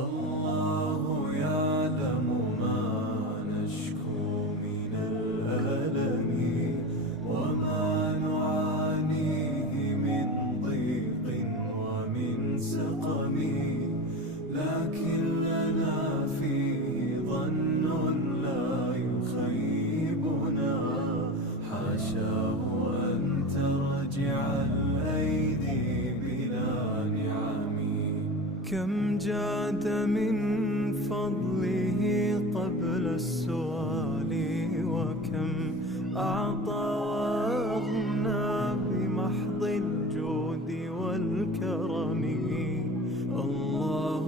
الله يعلم ما نشكو من الألم وما نعانيه من ضيق ومن سقم، لكن لنا فيه ظن لا يخيبنا، حاشاه أن ترجع الأيدي بلا نعم. كم جاد من فضله قبل السؤال، وكم أعطى وأغنى بمحض الجود والكرم. الله